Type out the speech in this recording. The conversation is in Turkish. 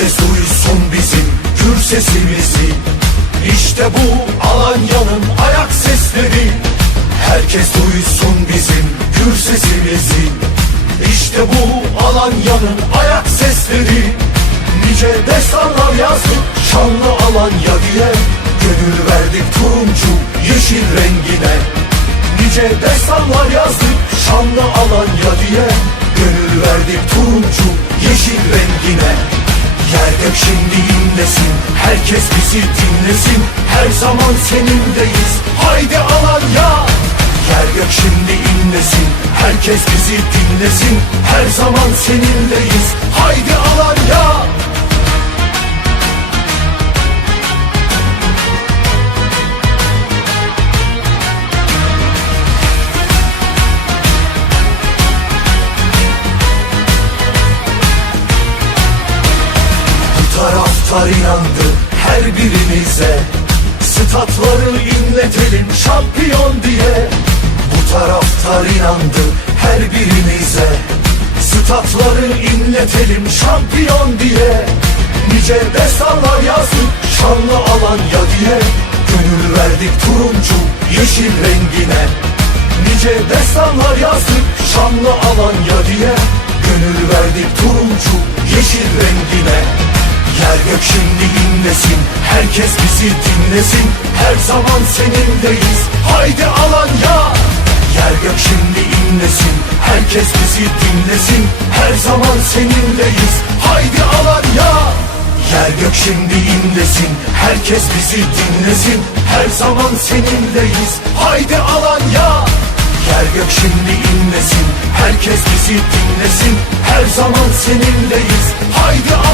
Herkes duysun bizim gür sesimizi. İşte bu Alanya'nın ayak sesleri. Herkes duysun bizim gür sesimizi. İşte bu Alanya'nın ayak sesleri. Nice destanlar yazdık şanlı Alanya diye. Gönül verdik turuncu yeşil rengine. Nice destanlar yazdık şanlı Alanya diye. Gönül verdik turuncu yeşil rengine Yer gök şimdi inlesin Herkes bizi dinlesin. Her zaman senindeyiz Haydi Alanya. Yer gök şimdi inlesin Herkes bizi dinlesin. Her zaman seninleyiz Haydi Alanya taraftar inandı her birimize. Statları inletelim şampiyon diye. Bu taraftar inandı her birimize. Statları inletelim şampiyon diye. Nice destanlar yazdık şanlı Alanya diye. Gönül verdik turuncu yeşil rengine. Nice destanlar yazdık şanlı Alanya diye. Gönül verdik turuncu yeşil bizi dinlesin. Her zaman seninleyiz. Haydi Alanya. Yer gök şimdi inlesin. Herkes bizi dinlesin. Her zaman seninleyiz. Haydi Alanya. Yer gök şimdi inlesin. Herkes bizi dinlesin. Her zaman seninleyiz. Haydi Alanya. Yer gök şimdi inlesin. Herkes bizi dinlesin. Her zaman seninleyiz. Haydi Alanya